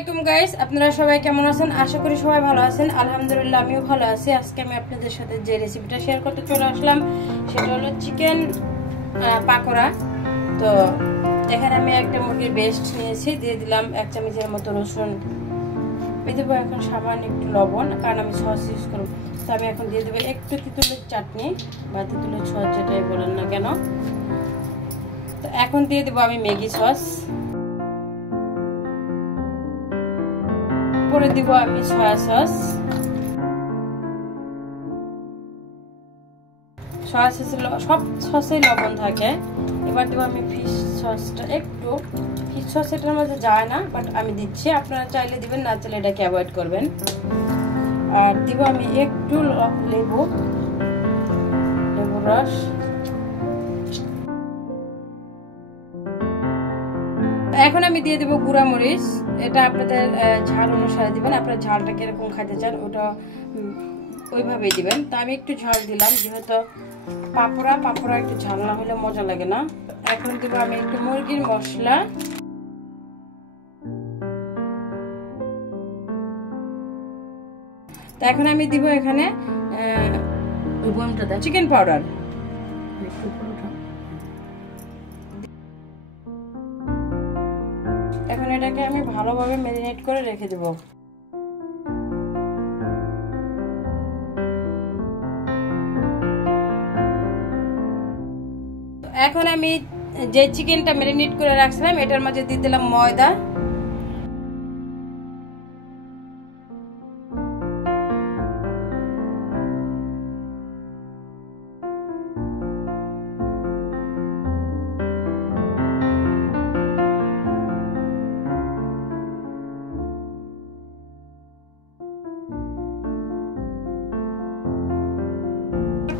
আসসালামাইকুম গাইস, আপনারা সবাই কেমন আছেন? আশা করি সবাই ভালো আছেন। আলহামদুলিল্লাহ আমিও ভালো আছি। আজকে আমি আপনাদের সাথে যে রেসিপিটা শেয়ার করতে চলে আসলাম সেটা হলো চিকেন পাকোড়া। তো এখানে আমি একটা মুরগির বেস্ট নিয়েছি, দিয়ে দিলাম 1 চামচের মতো রসুন, দিয়ে দেবো এখন সামান্য একটু লবণ, কারণ আমি সস ইউজ করব। তো আমি এখন দিয়ে দেবো একটু তেঁতুলের চাটনি বা তেঁতুলের সস যেটাই বলেন না কেন। তো এখন দিয়ে দেবো আমি ম্যাগি সস, পরে দিব আমি সয়া সস। সয়া সস সব সসে লবণ থাকে। এবার দেবো আমি ফিশ সসটা, একটু ফিশ সস এটার মধ্যে যায় না, বাট আমি দিচ্ছি, আপনারা চাইলে দিবেন, না চাইলে এটাকে অ্যাভয়েড করবেন। আর দিব আমি একটু লেবু রস। এখন আমি দিয়ে দেবো গুঁড়া মরিচ, এটা আপনাদের ঝাল অনুসারে দিবেন, আপনারা ঝালটা কিরকম খাইতে চান ওটা ওইভাবেই দিবেন। তো আমি একটু ঝাল দিলাম, যেহেতু পাপড়া একটু ঝাল না হলে মজা লাগে না। এখন দেবো আমি একটু মুরগির মশলা, তো এখন আমি দিব এখানে চিকেন পাউডার। এখন এটাকে আমি ভালোভাবে ম্যারিনেট করে রেখে দেব। এখন আমি যে চিকেনটা ম্যারিনেট করে রাখছিলাম এটার মাঝে দিয়ে দিলাম ময়দা,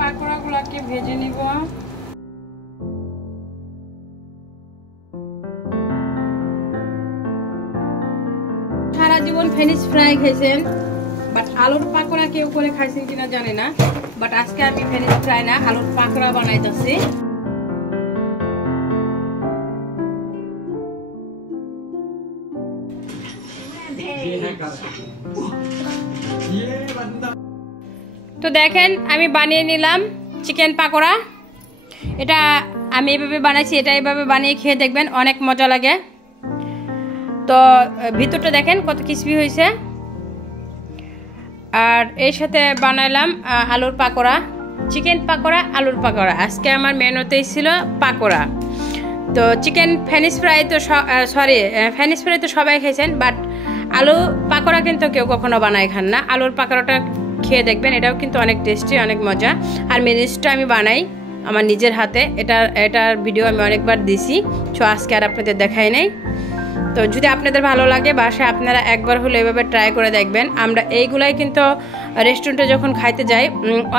পাকোড়াগুলোকে ভেজে নিব। সারা জীবন ফ্রেঞ্চ ফ্রাই খাইছেন, বাট আলুর পাকোড়া কেউ করে খাইছেন কিনা জানি না, বাট আজকে আমি ফ্রেঞ্চ ফ্রাই না আলুর পাকোড়া বানাইতেছি। তো দেখেন আমি বানিয়ে নিলাম চিকেন পাকোড়া। এটা আমি এইভাবে বানাইছি, এটা এইভাবে বানিয়ে খেয়ে দেখবেন, অনেক মজা লাগে। তো ভিতরটা দেখেন কত ক্রিসপি হয়েছে। আর এর সাথে বানাইলাম আলুর পাকোড়া, চিকেন পাকোড়া, আলুর পাকোড়া। আজকে আমার মেনুতেই ছিল পাকোড়া। তো চিকেন ফ্রেঞ্চ ফ্রাই তো ফ্রেঞ্চ ফ্রাই তো সবাই খেয়েছেন, বাট আলু পাকোড়া কিন্তু কেউ কখনো বানায় খান না। আলুর পাকোড়াটা খেয়ে দেখবেন, এটাও কিন্তু অনেক টেস্টি, অনেক মজা। আর মেনুসটা আমি বানাই আমার নিজের হাতে, এটার ভিডিও আমি অনেকবার দিছি, তো আজকে আর আপনাদের দেখাই নাই। তো যদি আপনাদের ভালো লাগে বাসায় আপনারা একবার হলে এভাবে ট্রাই করে দেখবেন। আমরা এইগুলাই কিন্তু রেস্টুরেন্টে যখন খাইতে যাই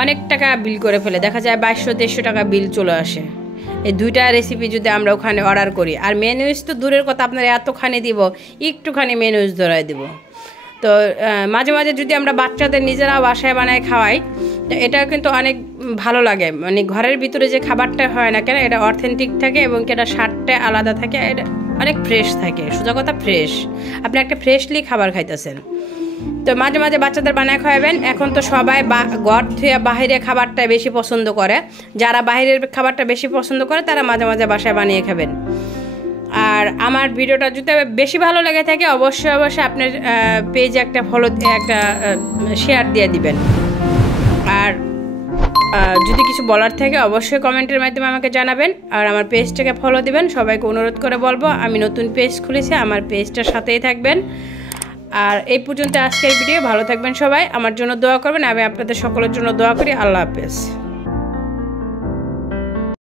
অনেক টাকা বিল করে ফেলে, দেখা যায় 2200-2300 টাকা বিল চলে আসে এই দুইটা রেসিপি যদি আমরা ওখানে অর্ডার করি। আর মেনুস তো দূরের কথা, আপনারা এতখানি দিব, একটুখানি মেনুস ধরাই দিব। তো মাঝে মাঝে যদি আমরা বাচ্চাদের নিজেরা বাসায় বানায় খাওয়াই, তো এটাও কিন্তু অনেক ভালো লাগে। মানে ঘরের ভিতরে যে খাবারটা হয় না কেন, এটা অথেন্টিক থাকে এবং এটা স্বাদটা আলাদা থাকে, এটা অনেক ফ্রেশ থাকে। সোজা কথা ফ্রেশ, আপনি একটা ফ্রেশলি খাবার খাইতেছেন। তো মাঝে মাঝে বাচ্চাদের বানায় খাওয়াবেন। এখন তো সবাই ঘর থেকে বাহিরে খাবারটা বেশি পছন্দ করে, যারা বাহিরের খাবারটা বেশি পছন্দ করে তারা মাঝে মাঝে বাসায় বানিয়ে খাবেন। আর আমার ভিডিওটা যদি বেশি ভালো লেগে থাকে অবশ্যই আপনার পেজে একটা ফলো, একটা শেয়ার দিয়ে দিবেন। আর যদি কিছু বলার থাকে অবশ্যই কমেন্টের মাধ্যমে আমাকে জানাবেন। আর আমার পেজটাকে ফলো দিবেন। সবাইকে অনুরোধ করে বলবো, আমি নতুন পেজ খুলেছি, আমার পেজটার সাথেই থাকবেন। আর এই পর্যন্ত আজকের ভিডিও। ভালো থাকবেন সবাই, আমার জন্য দোয়া করবেন, আমি আপনাদের সকলের জন্য দোয়া করি। আল্লাহ হাফেজ।